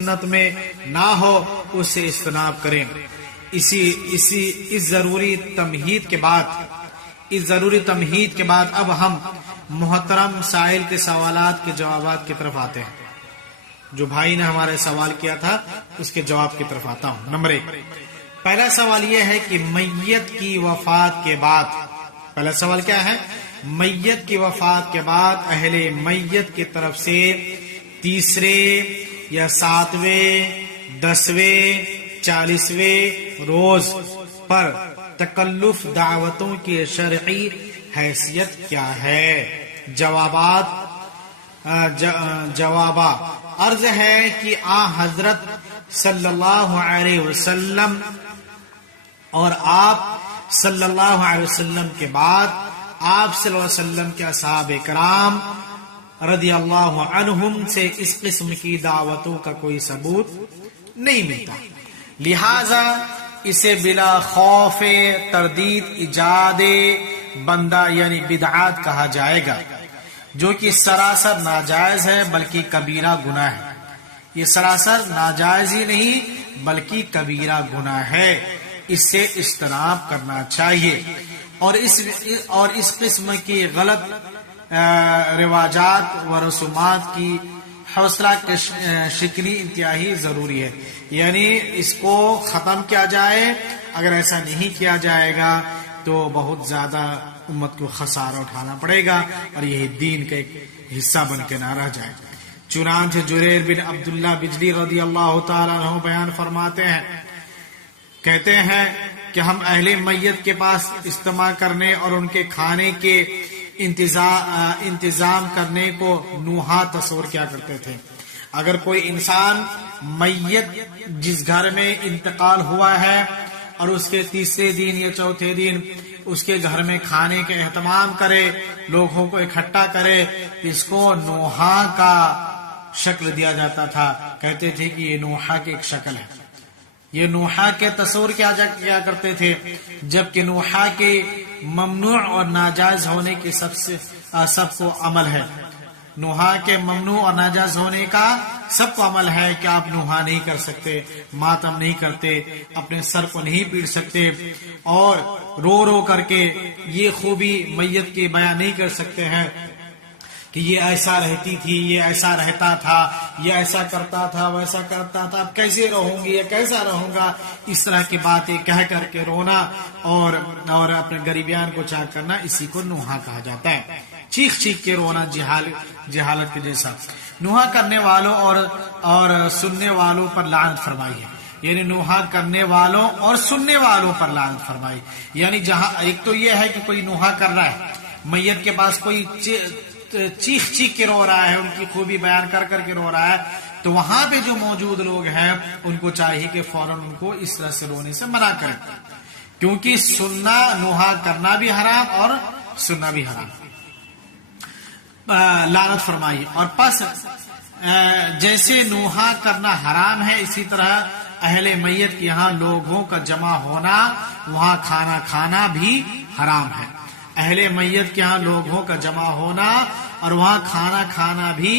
سنت میں نہ ہو اس سے اجتناب کریں۔ اس ضروری تمہید کے بعد اب ہم محترم سائل کے سوالات کے جوابات کی طرف آتے ہیں۔ جو بھائی نے ہمارے سوال کیا تھا اس کے جواب کی طرف آتا ہوں۔ نمبر 1، پہلا سوال یہ ہے کہ میت کی وفات کے بعد، پہلا سوال کیا ہے؟ میت کی وفات کے بعد اہل میت کی طرف سے تیسرے یا 7ویں 10ویں 40ویں روز پر تکلف دعوتوں کی شرعی حیثیت کیا ہے؟ جواب عرض ہے کہ حضرت صلی اللہ علیہ وسلم اور آپ صلی اللہ علیہ وسلم کے بعد آپ صلی اللہ علیہ وسلم کے اصحاب کرام رضی اللہ عنہم سے اس قسم کی دعوتوں کا کوئی ثبوت نہیں ملتا، لہذا اسے بلا خوف تردید ایجاد بندہ یعنی بدعات کہا جائے گا، جو کہ سراسر ناجائز ہے بلکہ کبیرہ گناہ ہے۔ یہ سراسر ناجائز ہی نہیں بلکہ کبیرہ گناہ ہے، اس سے اجتناب کرنا چاہیے، اور اس قسم کی غلط رواجات و رسومات کی حوصلہ شکنی انتہائی ضروری ہے، یعنی اس کو ختم کیا جائے۔ اگر ایسا نہیں کیا جائے گا تو بہت زیادہ امت کو خسارہ اٹھانا پڑے گا اور یہی دین کا ایک حصہ بن کے نہ رہ جائے۔ چنانچہ جریر بن عبداللہ بجلی رضی اللہ تعالیٰ عنہ بیان فرماتے ہیں، کہتے ہیں کہ ہم اہل میت کے پاس اجتماع کرنے اور ان کے کھانے کے انتظام کرنے کو نوحہ تصور کیا کرتے تھے۔ اگر کوئی انسان میت جس گھر میں انتقال ہوا ہے اور اس کے تیسرے دن یا چوتھے دن اس کے گھر میں کھانے کا اہتمام کرے، لوگوں کو اکٹھا کرے، اس کو نوحہ کا شکل دیا جاتا تھا۔ کہتے تھے کہ یہ نوحہ کی ایک شکل ہے، یہ نوحہ کے تصور کیا کرتے تھے، جبکہ نوحہ کے ممنوع اور ناجائز ہونے کی سب کو عمل ہے۔ نوحہ کے ممنوع اور ناجائز ہونے کا سب کو عمل ہے کہ آپ نوحہ نہیں کر سکتے، ماتم نہیں کرتے، اپنے سر کو نہیں پیٹ سکتے، اور رو رو کر کے یہ خوبی میت کی بیان نہیں کر سکتے ہیں کہ یہ ایسا رہتی تھی، یہ ایسا رہتا تھا، یہ ایسا کرتا تھا، ویسا کرتا تھا، اب کیسے رہوں گی، یہ کیسا رہوں گا، اس طرح کی باتیں کہہ کر کے رونا اور اپنے غریبیان کو چاک کرنا، اسی کو نوحہ کہا جاتا ہے۔ چیخ چیخ کے رونا جہالت کے جیسا۔ نوحہ کرنے والوں اور سننے والوں پر لعنت فرمائی ہے، یعنی نوحہ کرنے والوں اور سننے والوں پر لعنت فرمائی، یعنی جہاں ایک تو یہ ہے کہ کوئی نوحہ کر رہا ہے، میت کے پاس کوئی چیخ چیخ کے رو رہا ہے، ان کی خوبی بیان کر کر کے رو رہا ہے، تو وہاں پہ جو موجود لوگ ہیں ان کو چاہیے کہ فوراً ان کو اس طرح سے رونے سے منع کریں، کیونکہ سننا، نوحہ کرنا بھی حرام اور سننا بھی حرام۔ لعنت فرمائی۔ اور پس جیسے نوحہ کرنا حرام ہے، اسی طرح اہل میت کے یہاں لوگوں کا جمع ہونا، وہاں کھانا کھانا بھی حرام ہے۔ اہل میت کے ہاں لوگوں کا جمع ہونا اور وہاں کھانا کھانا بھی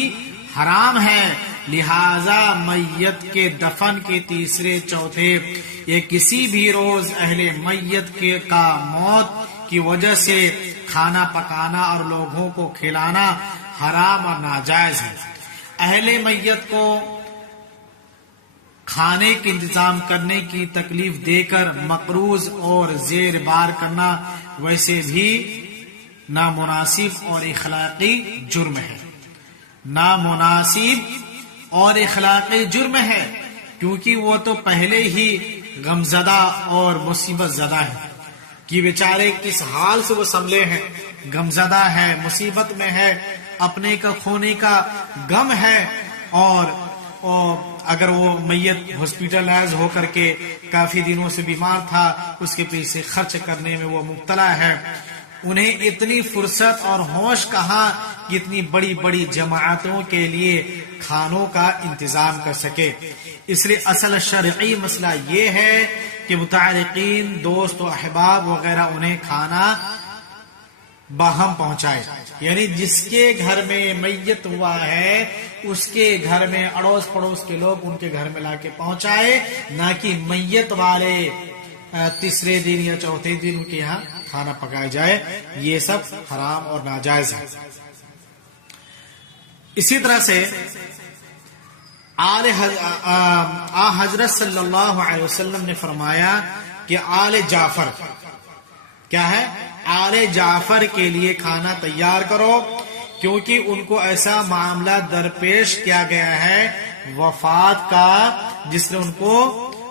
حرام ہے، لہذا میت کے دفن کے تیسرے چوتھے یا کسی بھی روز اہل میت کا موت کی وجہ سے کھانا پکانا اور لوگوں کو کھلانا حرام اور ناجائز ہے۔ اہل میت کو کھانے کے انتظام کرنے کی تکلیف دے کر مقروض اور زیر بار کرنا ویسے بھی نامناسب اور اخلاقی جرم ہے، نامناسب اور اخلاقی جرم ہے، کیونکہ وہ تو پہلے ہی غمزدہ اور مصیبت زدہ ہے کہ بیچارے کس حال سے وہ سنبھلے ہیں، غمزدہ ہے، مصیبت میں ہے، اپنے کا کھونے کا غم ہے، اور اگر وہ میت ہاسپٹلائز ہو کر کے کافی دنوں سے بیمار تھا، اس کے پیچھے خرچ کرنے میں وہ مبتلا ہے، انہیں اتنی فرصت اور ہوش کہاں کہ اتنی بڑی بڑی جماعتوں کے لیے کھانوں کا انتظام کر سکے۔ اس لیے اصل شرعی مسئلہ یہ ہے کہ متعلقین، دوست و احباب وغیرہ انہیں کھانا باہم پہنچائے۔ یعنی جس کے گھر میں میت ہوا ہے اس کے گھر میں اڑوس پڑوس کے لوگ ان کے گھر میں لا کے پہنچائے، نہ کہ میت والے تیسرے دن یا چوتھے دن ان کے یہاں کھانا پکایا جائے. یہ سب حرام اور ناجائز ہے. اسی طرح سے حضرت صلی اللہ علیہ وسلم نے فرمایا کہ آل جعفر کیا ہے، آل جعفر کے لیے کھانا تیار کرو، کیونکہ ان کو ایسا معاملہ درپیش کیا گیا ہے وفات کا جس نے ان کو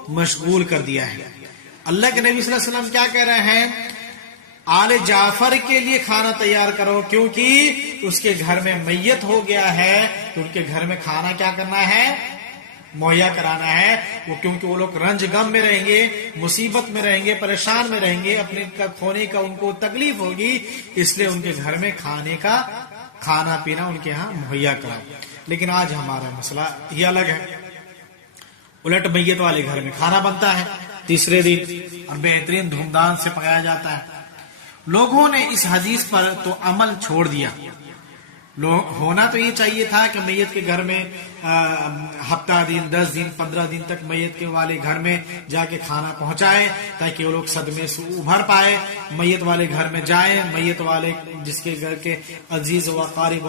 مشغول کر دیا ہے. اللہ کے نبی صلی اللہ علیہ وسلم کیا کہہ رہے ہیں؟ آل جعفر کے لیے کھانا تیار کرو، کیونکہ اس کے گھر میں میت ہو گیا ہے تو ان کے گھر میں کھانا کیا کرنا ہے؟ مہیا کرانا ہے. وہ کیونکہ وہ لوگ رنج غم میں رہیں گے، مصیبت میں رہیں گے، پریشان میں رہیں گے، اپنے کھونے کا ان کو تکلیف ہوگی، اس لیے ان کے گھر میں کھانا پینا ان کے ہاں مہیا کراؤ. لیکن آج ہمارا مسئلہ یہ الگ ہے. الٹ میت والے گھر میں کھانا بنتا ہے تیسرے دن اور بہترین دھوم دھام سے پکایا جاتا ہے. لوگوں نے اس حدیث پر تو عمل چھوڑ دیا. ہونا تو یہ چاہیے تھا کہ میت کے گھر میں ہفتہ دن، 10 دن، 15 دن تک میت کے والے گھر میں جا کے کھانا پہنچائے تاکہ وہ لوگ صدمے سے ابھر پائے. میت والے گھر میں جائیں، میت والے جس کے گھر کے عزیز و قارب